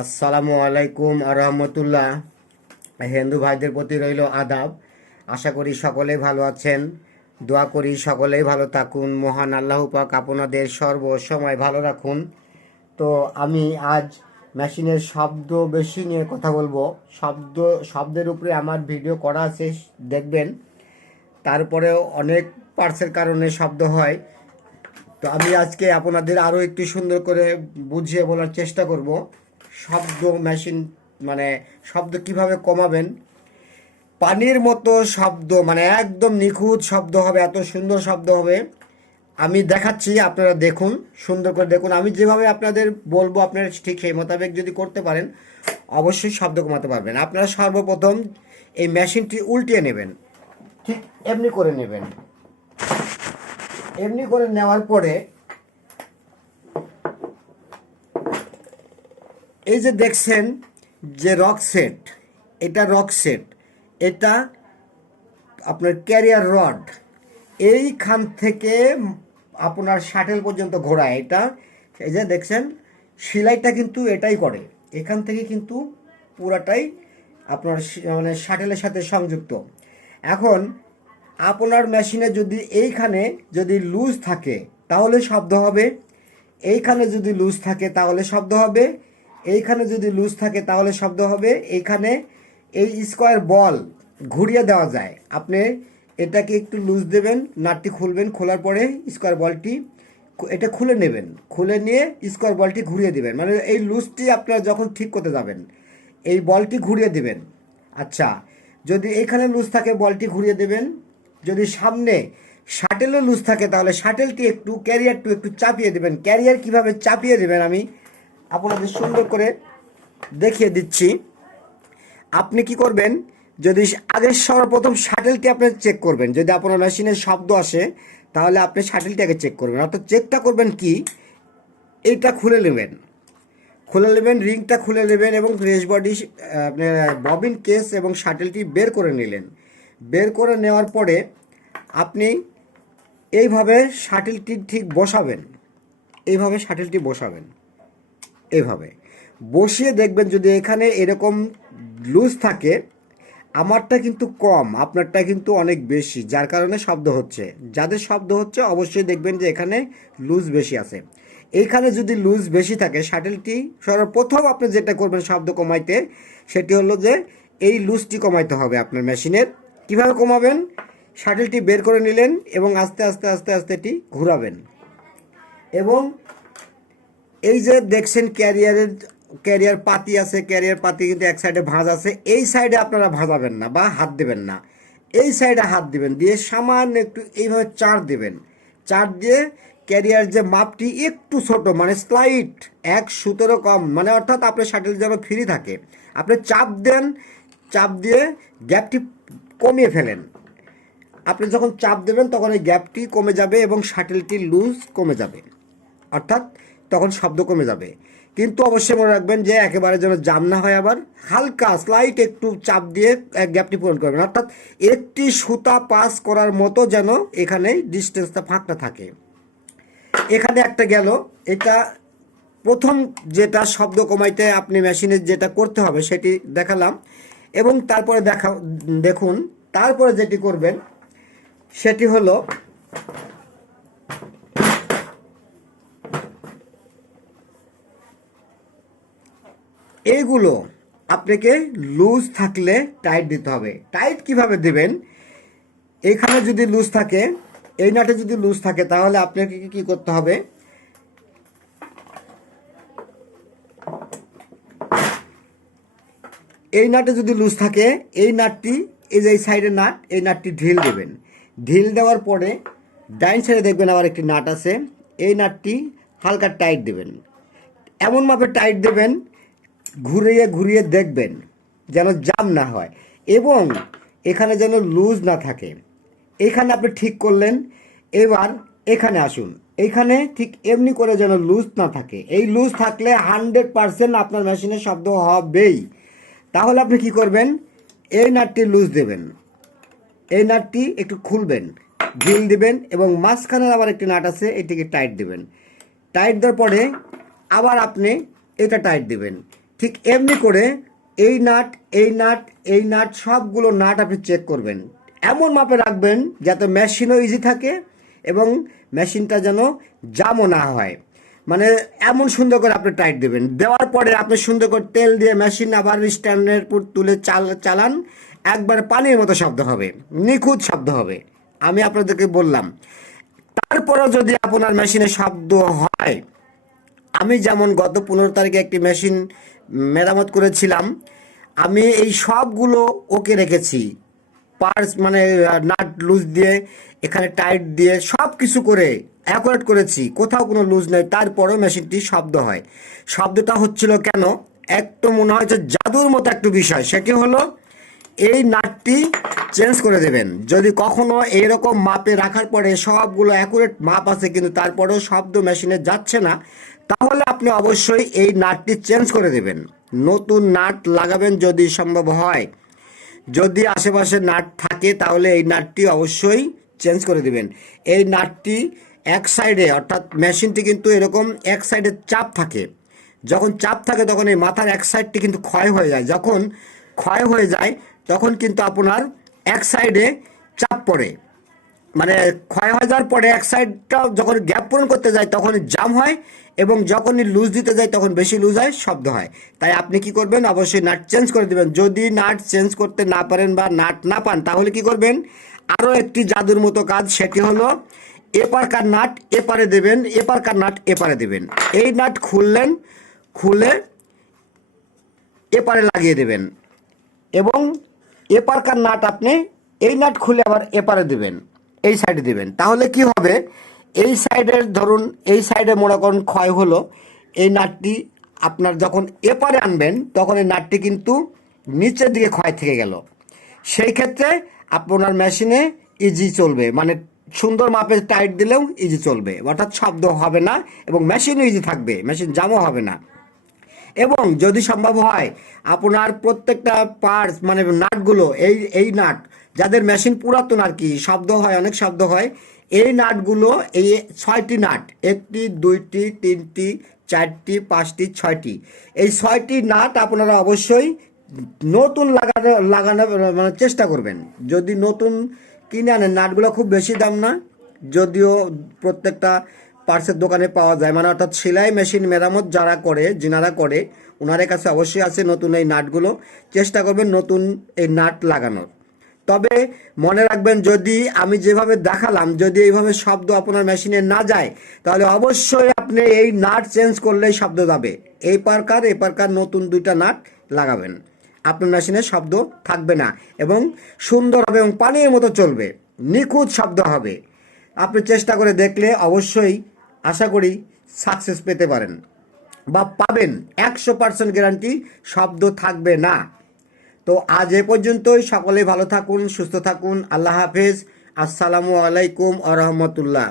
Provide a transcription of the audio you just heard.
আসসালামু আলাইকুম আরহামতুল্লাহ। হিন্দু ভাইদের প্রতি রইল আদাব। আশা করি সকলেই ভালো আছেন। দোয়া করি সকলেই ভালো থাকুন। মহান আল্লাহ পাক আপনাদের সর্বসময় ভালো রাখুন। তো আমি আজ মেশিনের শব্দ বেশি নিয়ে কথা বলবো। শব্দের উপরে আমার ভিডিও করা আছে, দেখবেন। তারপরেও অনেক পার্টসের কারণে শব্দ হয়। তো আমি আজকে আপনাদের আরও একটু সুন্দর করে বুঝিয়ে বলার চেষ্টা করব। শব্দ মেশিন মানে শব্দ কিভাবে কমাবেন। পানির মতো শব্দ, মানে একদম নিখুঁত শব্দ হবে, এত সুন্দর শব্দ হবে। আমি দেখাচ্ছি, আপনারা দেখুন, সুন্দর করে দেখুন। আমি যেভাবে আপনাদের বলবো আপনারা ঠিক সেই মোতাবেক যদি করতে পারেন অবশ্যই শব্দ কমাতে পারবেন। আপনারা সর্বপ্রথম এই মেশিনটি উল্টিয়ে নেবেন, ঠিক এমনি করে নেবেন। এমনি করে নেওয়ার পরে এই যে দেখছেন যে রক সেট, এটা রক সেট, এটা আপনার ক্যারিয়ার রড, এইখান থেকে আপনার শাটেল পর্যন্ত ঘোরায় এটা। এই যে দেখছেন সেলাইটা কিন্তু এটাই করে, এখান থেকে কিন্তু পুরাটাই আপনার মানে শাটেলের সাথে সংযুক্ত। এখন আপনার মেশিনে যদি এইখানে যদি লুজ থাকে তাহলে শব্দ হবে, এইখানে যদি লুজ থাকে তাহলে শব্দ হবে, এইখানে যদি লুজ থাকে তাহলে শব্দ হবে। এইখানে এই স্কোয়ার বল ঘুরিয়ে দেওয়া যায়। আপনি এটাকে একটু লুজ দেবেন, নাটটি খুলবেন, খোলার পরে স্কোয়ার বলটি এটা খুলে নেবেন, খুলে নিয়ে স্কোয়ার বলটি ঘুরিয়ে দিবেন। মানে এই লুজটি আপনারা যখন ঠিক করতে যাবেন এই বলটি ঘুরিয়ে দিবেন। আচ্ছা, যদি এখানে লুজ থাকে বলটি ঘুরিয়ে দেবেন। যদি সামনে শাটেলও লুজ থাকে তাহলে শাটেলটি একটু ক্যারিয়ারটি একটু চাপিয়ে দেবেন। ক্যারিয়ার কিভাবে চাপিয়ে দেবেন আমি আপনাদের সুন্দর করে দেখিয়ে দিচ্ছি। আপনি কি করবেন, যদি আগে সর্বপ্রথম শাটেলটি আপনি চেক করবেন। যদি আপনার মেশিনে শব্দ আসে তাহলে আপনি শাটেলটি আগে চেক করবেন। অর্থাৎ চেকটা করবেন কি, এইটা খুলে নেবেন, রিংটা খুলে নেবেন এবং রেস বডি আপনার ববিন কেস এবং শাটেলটি বের করে নিলেন। বের করে নেওয়ার পরে আপনি এইভাবে শাটেলটি ঠিক বসাবেন, এইভাবে শাটেলটি বসাবেন, এইভাবে বসিয়ে দেখবেন যদি এখানে এরকম লুজ থাকে। আমারটা কিন্তু কম, আপনারটা কিন্তু অনেক বেশি, যার কারণে শব্দ হচ্ছে। যাদের শব্দ হচ্ছে অবশ্যই দেখবেন যে এখানে লুজ বেশি আছে। এইখানে যদি লুজ বেশি থাকে শাটেলটি সর্বপ্রথম আপনি যেটা করবেন শব্দ কমাইতে, সেটি হলো যে এই লুজটি কমাইতে হবে আপনার মেশিনের। কিভাবে কমাবেন, শাটেলটি বের করে নিলেন এবং আস্তে আস্তে আস্তে আস্তে এটি ঘোরাবেন। এবং এই যে দেখছেন ক্যারিয়ার পাতি আছে, ক্যারিয়ার পাতি কিন্তু এক সাইডে ভাঁজ আছে, এই সাইডে আপনারা ভাঁজাবেন না বা হাত দেবেন না, এই সাইডে হাত দিবেন, দিয়ে সামান্য একটু এইভাবে চার দেবেন। চার দিয়ে ক্যারিয়ার যে মাপটি একটু ছোট, মানে স্লাইট 1/17 কম, মানে অর্থাৎ আপনার শাটেল যেন ফ্রি থাকে। আপনি চাপ দেন, চাপ দিয়ে গ্যাপটি কমিয়ে ফেলেন। আপনি যখন চাপ দেবেন তখন এই গ্যাপটি কমে যাবে এবং শাটেলটি লুজ কমে যাবে, অর্থাৎ তখন শব্দ কমে যাবে। কিন্তু অবশ্যই মনে রাখবেন যে একেবারে যেন জাম না হয়, আবার হালকা স্লাইট একটু চাপ দিয়ে গ্যাপটি পূরণ করবেন। অর্থাৎ একটি সুতা পাস করার মতো যেন এখানে ডিস্টেন্সটা ফাঁকটা থাকে। এখানে একটা গেল, এটা প্রথম যেটা শব্দ কমাইতে আপনি মেশিনে যেটা করতে হবে সেটি দেখালাম। এবং তারপরে দেখুন তারপরে যেটি করবেন সেটি হলো এইগুলো আপনাকে লুজ থাকলে টাইট দিতে হবে। টাইট কিভাবে দেবেন, এখানে যদি লুজ থাকে, এই নাটে যদি লুজ থাকে তাহলে আপনাকে কি করতে হবে, এই নাটে যদি লুজ থাকে এই নাটটি, এই যে এই সাইডের নাট, এই নাটটি ঢিল দেবেন। ঢিল দেওয়ার পরে ডাইন সাইডে দেখবেন আবার একটি নাট আছে, এই নাটটি হালকা টাইট দেবেন। এমনভাবে টাইট দেবেন ঘুরিয়ে ঘুরিয়ে দেখবেন যেন জাম না হয় এবং এখানে যেন লুজ না থাকে। এখানে আপনি ঠিক করলেন। এবার এখানে আসুন, এইখানে ঠিক এমনি করে যেন লুজ না থাকে। এই লুজ থাকলে 100% আপনার মেশিনে শব্দ হবেই। তাহলে আপনি কি করবেন, এই নাটটি লুজ দেবেন, এই নাটটি একটু খুলবেন, ঢিল দিবেন এবং মাঝখানে আবার একটি নাট আছে এটিকে টাইট দিবেন। টাইট দেওয়ার পরে আবার আপনি এটা টাইট দিবেন। ঠিক এমনি করে এই নাট এই নাট এই নাট সবগুলো নাট আপনি চেক করবেন, এমন মাপে রাখবেন যাতে মেশিনও ইজি থাকে এবং মেশিনটা যেন জামও না হয়। মানে এমন সুন্দর করে আপনি টাইট দেবেন, দেওয়ার পরে আপনি সুন্দর করে তেল দিয়ে মেশিন আবার স্ট্যান্ডের উপর তুলে চালান, একবার পানির মতো শব্দ হবে, নিখুঁত শব্দ হবে। আমি আপনাদেরকে বললাম। তারপরেও যদি আপনার মেশিনে শব্দ হয়, আমি যেমন গত 15 তারিখে একটি মেশিন মেরামত করেছিলাম, আমি এই সবগুলো ওকে রেখেছি, পার্স মানে নাট লুজ দিয়ে এখানে টাইট দিয়ে সব কিছু করে অ্যাকুরেট করেছি, কোথাও কোনো লুজ নেই, তারপরেও মেশিনটি শব্দ হয়। শব্দটা হচ্ছিল কেন? একটু মনে হচ্ছে জাদুর মতো একটু বিষয়, সেটি হলো এই নাটটি চেঞ্জ করে দেবেন। যদি কখনো এইরকম মাপে রাখার পরে সবগুলো অ্যাকুরেট মাপ আছে কিন্তু তারপরেও শব্দ মেশিনে যাচ্ছে না, তাহলে আপনি অবশ্যই এই নাটটি চেঞ্জ করে দেবেন, নতুন নাট লাগাবেন যদি সম্ভব হয়। যদি আশেপাশে নাট থাকে তাহলে এই নাটটি অবশ্যই চেঞ্জ করে দিবেন। এই নাটটি এক সাইডে, অর্থাৎ মেশিনটি কিন্তু এরকম এক সাইডে চাপ থাকে, যখন চাপ থাকে তখন এই মাথার এক সাইডটি কিন্তু ক্ষয় হয়ে যায়, যখন ক্ষয় হয়ে যায় তখন কিন্তু আপনার এক সাইডে চাপ পড়ে, মানে ক্ষয় হয়ে যাওয়ার পরে এক সাইডটা যখন গ্যাপ পূরণ করতে যায় তখন জাম হয়, এবং যখনই লুজ দিতে যায় তখন বেশি লুজ হয়, শব্দ হয়। তাই আপনি কি করবেন? অবশ্যই নাট চেঞ্জ করে দেবেন। যদি নাট চেঞ্জ করতে না পারেন বা নাট না পান তাহলে কি করবেন? আরও একটি জাদুর মতো কাজ, সেটি হলো এপারকার নাট এপারে দেবেন, এপারকার নাট এপারে দেবেন। এই নাট খুললেন, খুলে এপারে লাগিয়ে দেবেন, এবং এপারকার নাট আপনি এই নাট খুলে আবার এপারে দেবেন, এই সাইডে দেবেন। তাহলে কি হবে? এই সাইডের ধরুন এই সাইডে মনে করুন ক্ষয় হলো, এই নাটটি আপনার যখন এপারে আনবেন তখন এই নাটটি কিন্তু নিচের দিকে ক্ষয় থেকে গেল। সেই ক্ষেত্রে আপনার মেশিনে ইজি চলবে, মানে সুন্দর মাপে টাইট দিলেও ইজি চলবে, অর্থাৎ শব্দ হবে না এবং মেশিনও ইজি থাকবে, মেশিন জামও হবে না। এবং যদি সম্ভব হয় আপনার প্রত্যেকটা পার্টস মানে নাটগুলো, এই নাট যাদের মেশিন পুরাতন আর কি, শব্দ হয়, অনেক শব্দ হয়, এই নাটগুলো, এই 6টি নাট, 1টি 2টি 3টি 4টি 5টি 6টি, এই 6টি নাট আপনারা অবশ্যই নতুন লাগানোর মানে চেষ্টা করবেন। যদি নতুন কিনে আনেন, নাটগুলো খুব বেশি দাম না, যদিও প্রত্যেকটা পার্টসের দোকানে পাওয়া যায়, মানে অর্থাৎ সেলাই মেশিন মেরামত যারা করে, যিনারা করে, ওনাদের কাছে অবশ্যই আছে নতুন এই নাটগুলো। চেষ্টা করবেন নতুন এই নাট লাগানোর। তবে মনে রাখবেন, যদি আমি যেভাবে দেখালাম যদি এইভাবে শব্দ আপনার মেশিনে না যায় তাহলে অবশ্যই আপনি এই নাট চেঞ্জ করলেই শব্দ যাবে। এই পারকার নতুন 2টা নাট লাগাবেন, আপনার মেশিনে শব্দ থাকবে না এবং সুন্দর হবে এবং পানির মতো চলবে, নিখুঁত শব্দ হবে। আপনি চেষ্টা করে দেখলে অবশ্যই আশা করি সাকসেস পেতে পারেন বা পাবেন। 100% গ্যারান্টি, শব্দ থাকবে না। তো আজ এ পর্যন্তই। সকলেই ভালো থাকুন, সুস্থ থাকুন। আল্লাহ হাফেজ। আসসালামু আলাইকুম আ রহমতুল্লাহ।